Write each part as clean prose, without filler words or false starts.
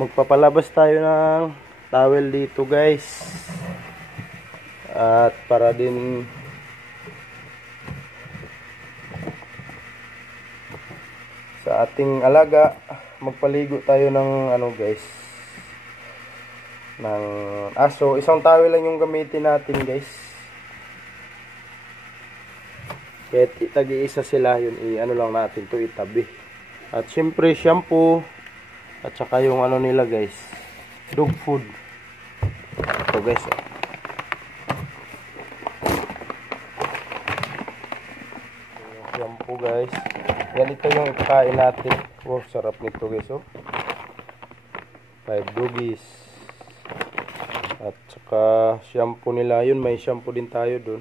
magpapalabas tayo ng towel dito guys, at para din sa ating alaga, magpaligo tayo ng ano guys, ng aso. Isang towel lang yung gamitin natin guys, kahit tagi-isa sila, yun ano lang natin to, itabi. At syempre shampoo, at saka yung ano nila guys, dog food. Ito guys, shampoo guys, ganito yung ipakain natin. Wow, sarap nito guys, 5 doggies. At saka shampoo nila, yun may shampoo din tayo dun.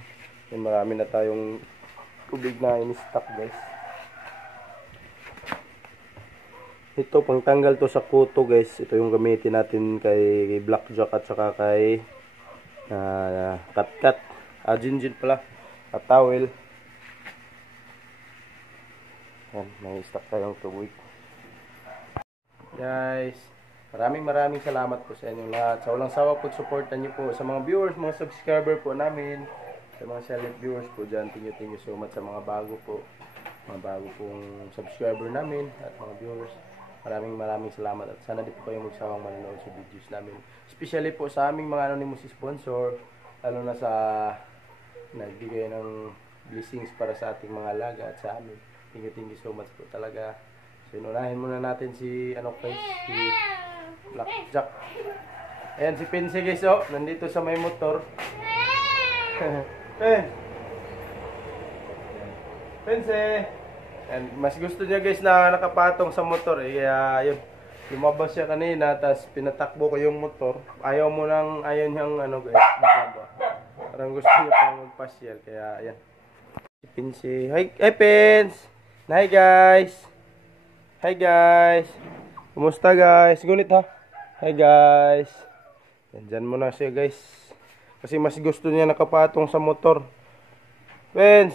Yun, marami na tayong tubig na in-stock guys. Ito pang tanggal to sa kuto guys. Ito yung gamitin natin kay Blackjack at saka kay Kat-Kat. Jinjin pala. At towel. Yan, may stock tayong tubig. Guys, maraming salamat po sa inyo lahat. Sa walang sawa po supportan niyo po sa mga viewers, mga subscriber po namin, sa mga silent viewers po dyan. Thank you so much sa mga bago po. Mga bago pong subscriber namin at mga viewers. Maraming salamat at sana dito kayo magsawang manonood sa videos namin. Especially po sa aming mga anonymous sponsor, lalo na sa nagbigay ng blessings para sa ating mga alaga at sa amin. Thank you so much po talaga. So inunahin muna natin si si Blackjack. Ayan si Pinsi guys, nandito sa may motor. Pinsi! And mas gusto niya guys na nakapatong sa motor kaya yun, lumabas siya kanina, tapos pinatakbo ko yung motor. Ayaw niyang ano guys, magbaba. Parang gusto niya pang magpasyal, kaya ayan. Si Pinsi, hi Pins! Hi guys! Hi guys! Kumusta guys? Gunit ha? Hi guys! Dyan muna siya guys, kasi mas gusto niya nakapatong sa motor. Pins!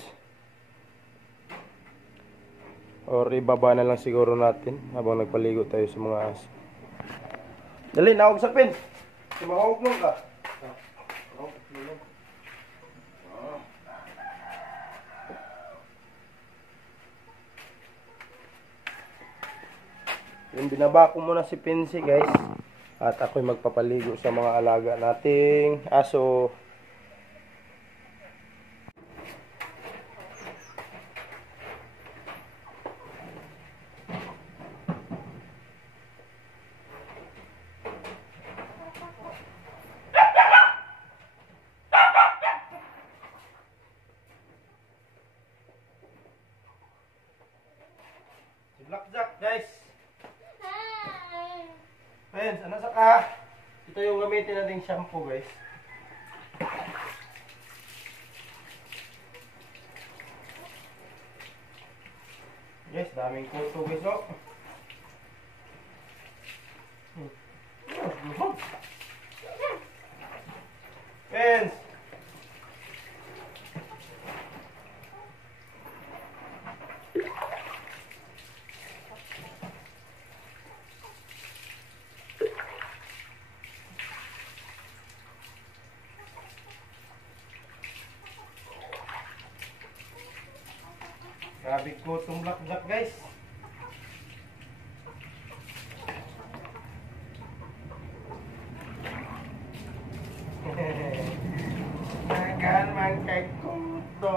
Or ibaba na lang siguro natin habang nagpaligo tayo sa mga aso. Dali, naog sa pin. Sumahog mo ka. Yung binaba ko muna si Pinsi guys. At ako'y magpapaligo sa mga alaga nating aso. Blackjack guys. Friends, ano sa ka? Ito yung gamitin nating shampoo guys. Yes, daming kuto guys Friends. Grabe ko itong Blackjack guys. Makan mangkay kuto.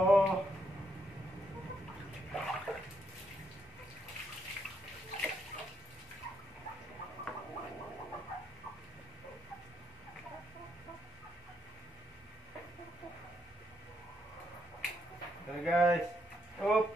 Okay guys. Up.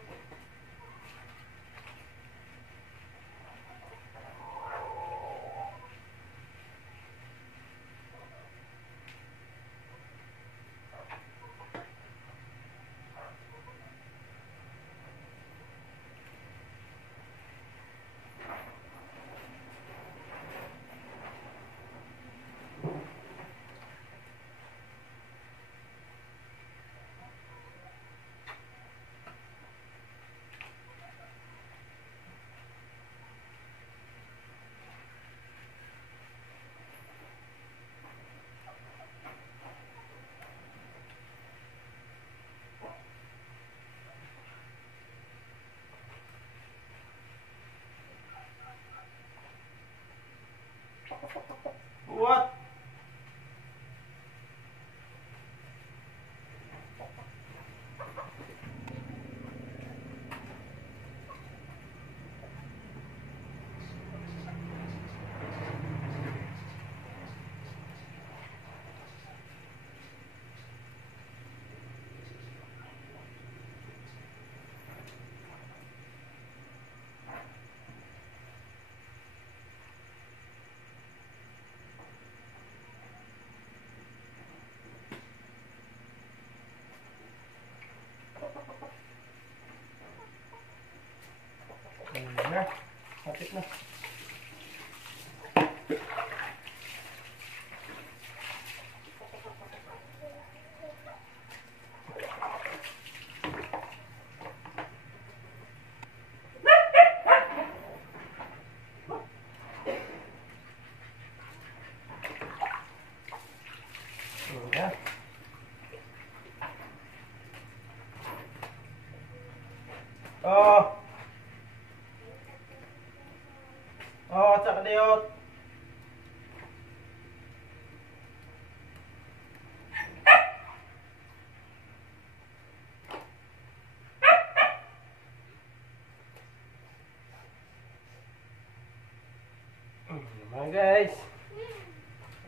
Mga guys.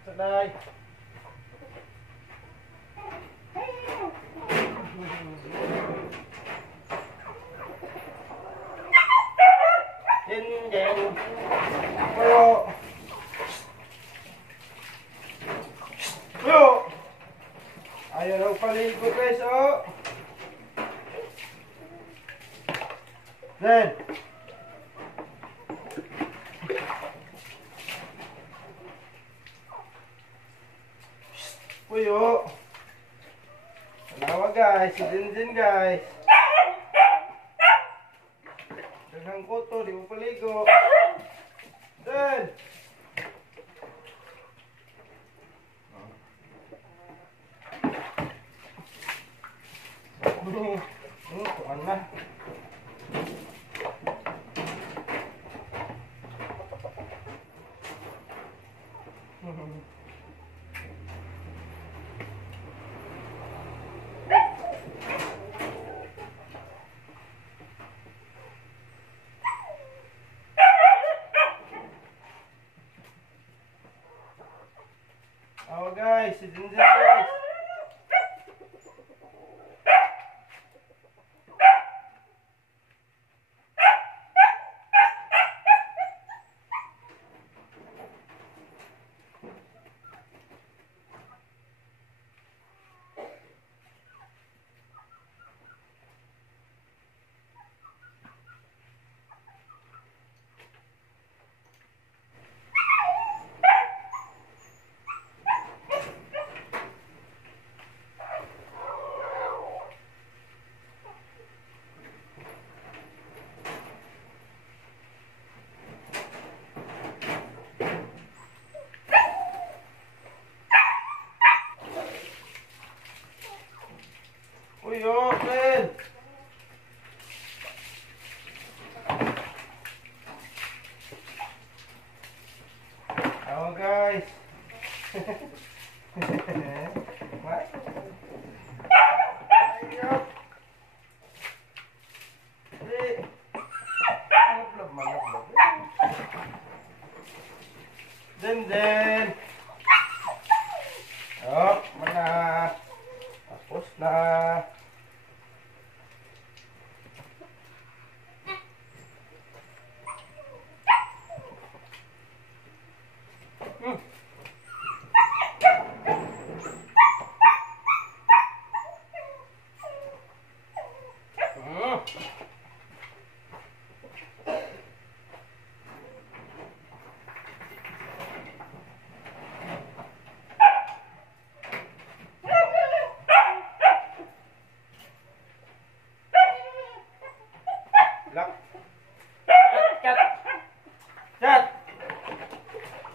Saday. Din. Puyo. Puyo. Ayaw na paligo guys, oh. Then. Puyo. Dalawa guys, si Jinjin guys. Daghang koto, di mo paligo. Then. Kuan na. Oh guys, si Jinjin guys. Puyo, friend. Oh guys. What? Ayop. Malap. Then. Oh, mana? Tapos na.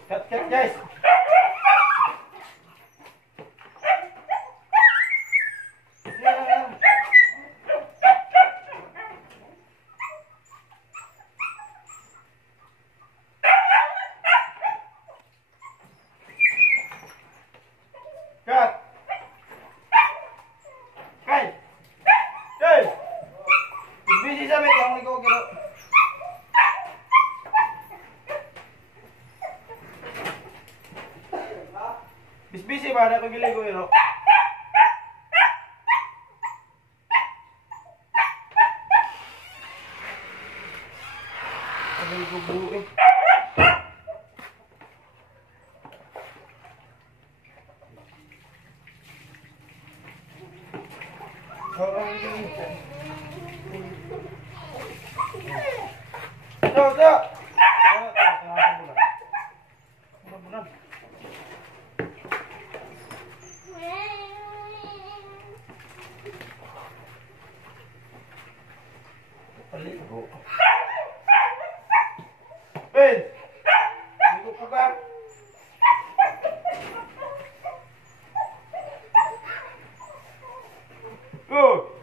Cut, guys. Cut. Hey. Busy sa may kang ligo kilo. Busy ba na ko giligo kilo? Ay ko buo. Paligo. Ben! Ligo ka ba? Go!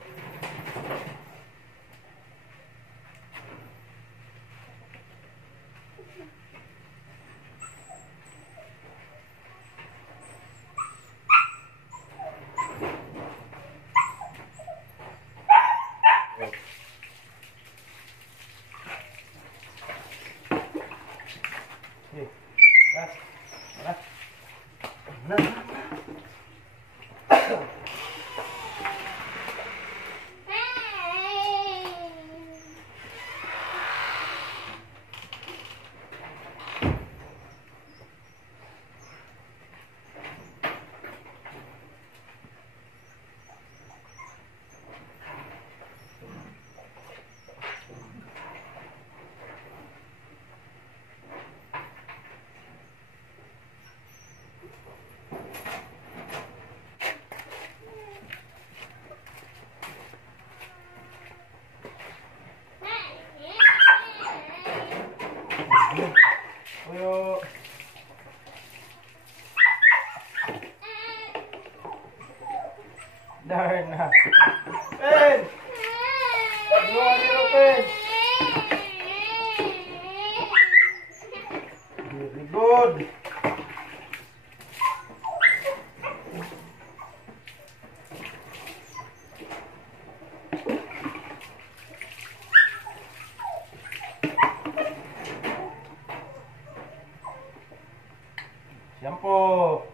Na. Ayo. Darna. Pen. Ayo, Pen. Very good. Shampoo.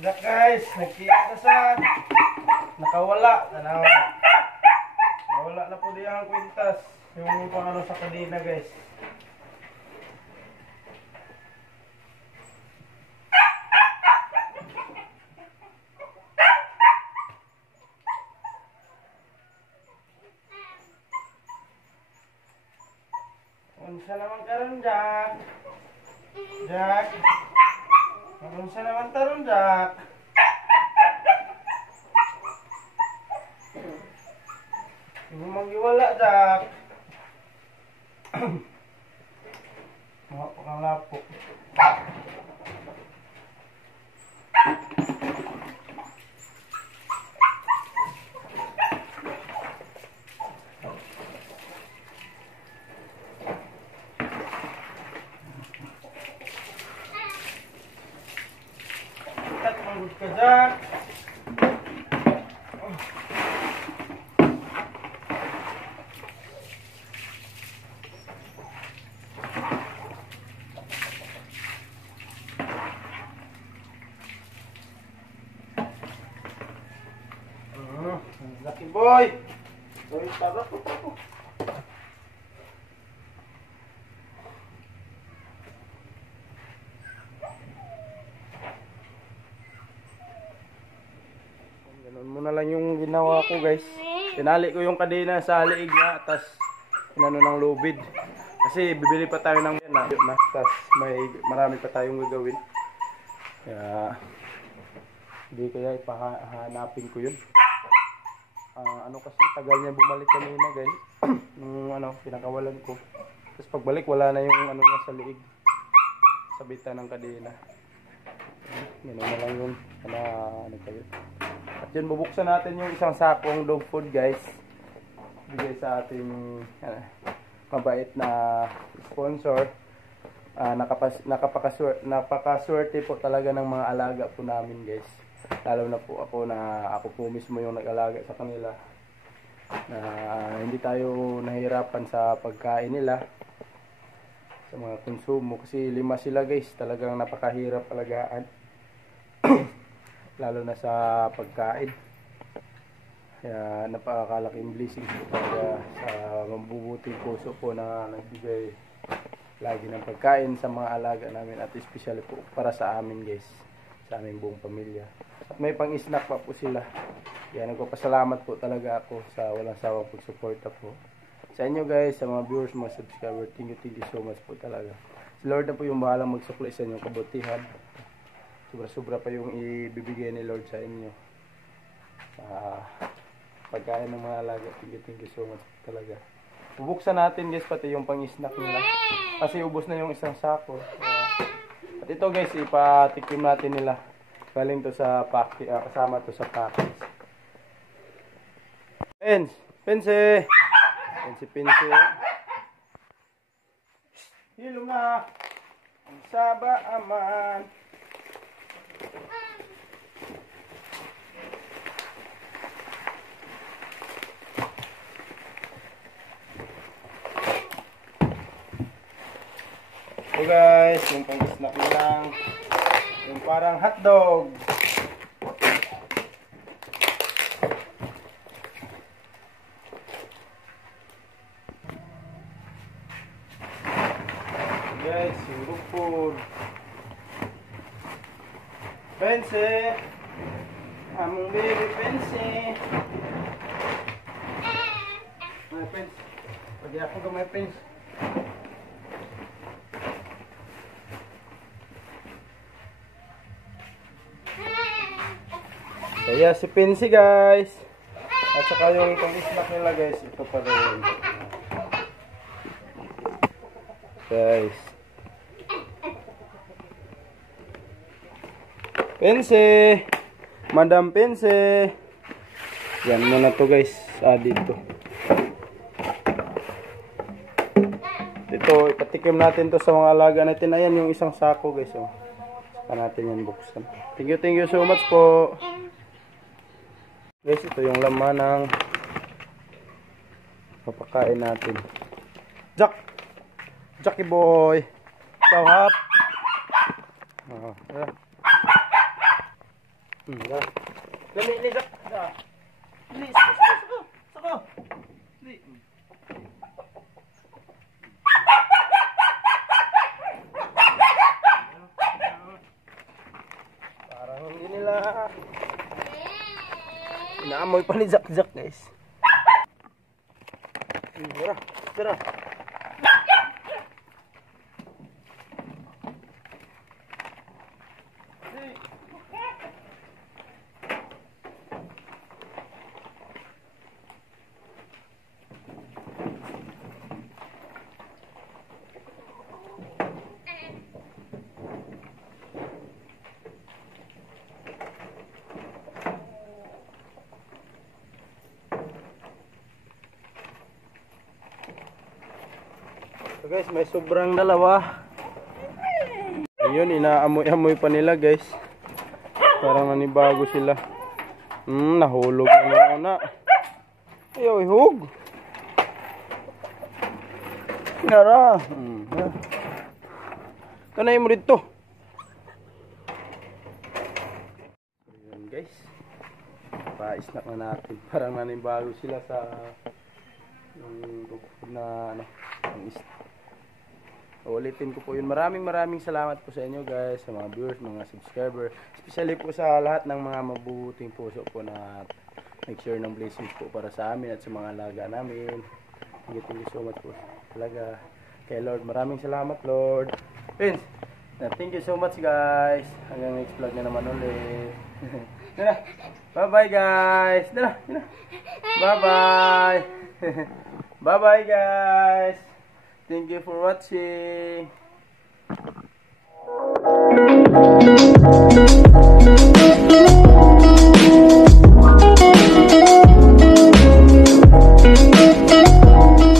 Dak guys, nagkita sa nakawala na nawala na po diyan ang kwintas yung pangano sa kadena guys. Unsa naman karon Jack? Jack. Unsa naman taron Jack? Ibu magiwala Jack. Mga pakang lapo. Manggod ka Jack. Lucky boy. Boy, para po. Ganun muna lang yung ginawa ko guys. Tinali ko yung kadena sa liig na, tas inano ng lubid. Kasi bibili pa tayo ng na, tapos may marami pa tayong gagawin. Kaya hindi kaya ipahanapin ko yun. Ano kasi tagal niya bumalik kanina guys. Nung pinakawalan ko. Tapos pagbalik wala na yung niya sa liig. Sabitan ng kadena. Ganun na lang yun. Ano kayo. At yun, bubuksan natin yung isang sakong dog food guys. Bigay sa ating mabait na sponsor. Napakaswerte po talaga ng mga alaga po namin guys. Lalo na po ako po mismo yung nag-alaga sa kanila. Na hindi tayo nahirapan sa pagkain nila. Sa mga konsumo. Kasi 5 sila guys. Talagang napakahirap alagaan. Lalo na sa pagkain. Kaya napakalaking blessing po talaga sa mabubuting puso po na nagbigay lagi ng pagkain sa mga alaga namin. At especially po para sa amin guys. Sa aming buong pamilya. At may pang-snack pa po sila. Kaya nagpapasalamat po talaga ako sa walang sawang pagsuporta po. Sa inyo guys, sa mga viewers, mga subscribers, thank you so much po talaga. Si Lord na po yung bahalang magsukli sa inyong kabutihan. Sobra-sobra pa yung ibibigay ni Lord sa inyo. Pagkain ng mga alaga, thank you so much po talaga. Bubuksan natin guys pati yung pang-snack nila. Kasi ubos na yung isang sako. At ito guys, ipatikim natin nila. Galing to sa package, kasama to sa package. Pense. Hilo nga. Ang saba aman. So guys, yung pang-snack lang. Yung parang hotdog. Guys, yung rupod. Pense. Among baby pense. May pense. Pwede ako gamay pense. Kaya si Pinsi guys. At saka yung pang-snack nila guys. Ito pa rin. Guys. Pinsi. Madam Pinsi. Yan muna to guys. Dito. Ito, ipatikim natin to sa mga alaga natin. Ayan yung isang sako guys. Saka natin yan buksan. Thank you so much po. Guys, ito yung laman ng papakain natin. Jackie boy. Ikaw hap. Dali ni Jack. Dali, sako. Dali. Parang hindi nila inaamoy pa ni Jack guys. Tara. So guys, may sobrang dalawa. Ayun, inaamoy-amoy pa nila guys. Parang nanibago sila. Nahulog na. Ayaw, ihog. Nara. Kanay mo dito. Ayun guys. Pa-snack na natin. Parang nanibago sila sa yung na ulitin ko po yun. Maraming salamat po sa inyo guys, sa mga viewers, mga subscriber, especially po sa lahat ng mga mabubuting puso po na nag-share ng blessings po para sa amin at sa mga alaga namin. Thank you so much po talaga. kay Lord. Maraming salamat, Lord. Vince, thank you so much, guys. Hanggang next vlog na naman ulit. Bye-bye, guys. Bye-bye. Bye-bye, guys. Thank you for watching.